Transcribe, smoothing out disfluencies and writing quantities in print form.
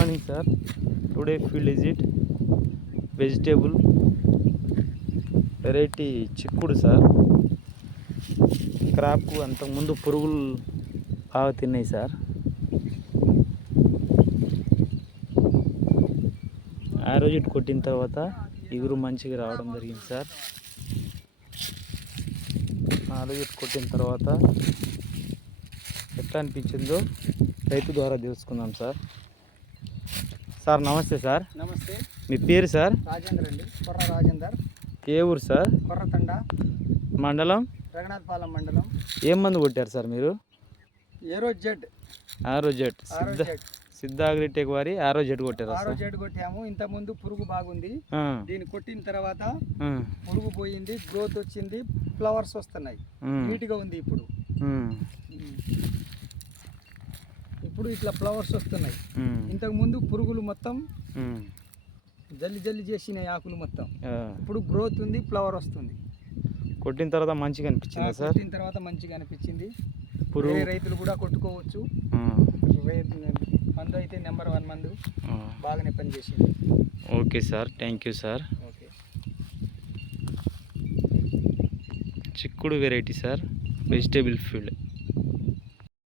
Morning sir. Today field visit vegetable variety చిక్కుడు sir. క్రాప్కు అంతకుముందు పురుగులు బాగా తిన్నాయి సార్. ఆరోజు కొట్టిన తర్వాత ఇగురు మంచిగా రావడం జరిగింది సార్. ఆరోజు కొట్టిన తర్వాత ఎట్లా అనిపించిందో రైతు ద్వారా తెలుసుకుందాం సార్. సార్ నమస్తే సార్. నమస్తే. మీ పేరు సార్? రాజేందర్ అండి. కొర్ర రాజేందర్. ఏ ఊరు సార్? కొర్రతండ మండలం? రఘునాథపాలెం మండలం. ఏం మందు కొట్టారు సార్ మీరు? ఏరోజెడ్. ఆరోజెడ్ సిద్ధ అగ్రిటెక్ వారి ఆరోజెడ్ కొట్టారు సార్? ఆరోజెడ్ కొట్టాము. ఇంతకుముందు పురుగు బాగుంది. దీన్ని కొట్టిన తర్వాత పురుగు పోయింది, గ్రోత్ వచ్చింది, ఫ్లవర్స్ వస్తున్నాయి, నీట్గా ఉంది. ఇప్పుడు ఇట్లా ఫ్లవర్స్ వస్తున్నాయి. ఇంతకుముందు పురుగులు మొత్తం జల్లి జల్లి చేసినాయి ఆకులు మొత్తం. ఇప్పుడు గ్రోత్ ఉంది, ఫ్లవర్ వస్తుంది. కొట్టిన తర్వాత మంచిగా అనిపించింది సార్? కొట్టిన తర్వాత మంచిగా అనిపించింది. పురుగు రైతులు కూడా కొట్టుకోవచ్చు. మందు అయితే నెంబర్ 1 మందు, బాగానే పనిచేసింది. Okay sir, thank you sir. Okay. చిక్కుడు వెరైటీ సార్, వెజిటేబుల్ ఫీల్డ్.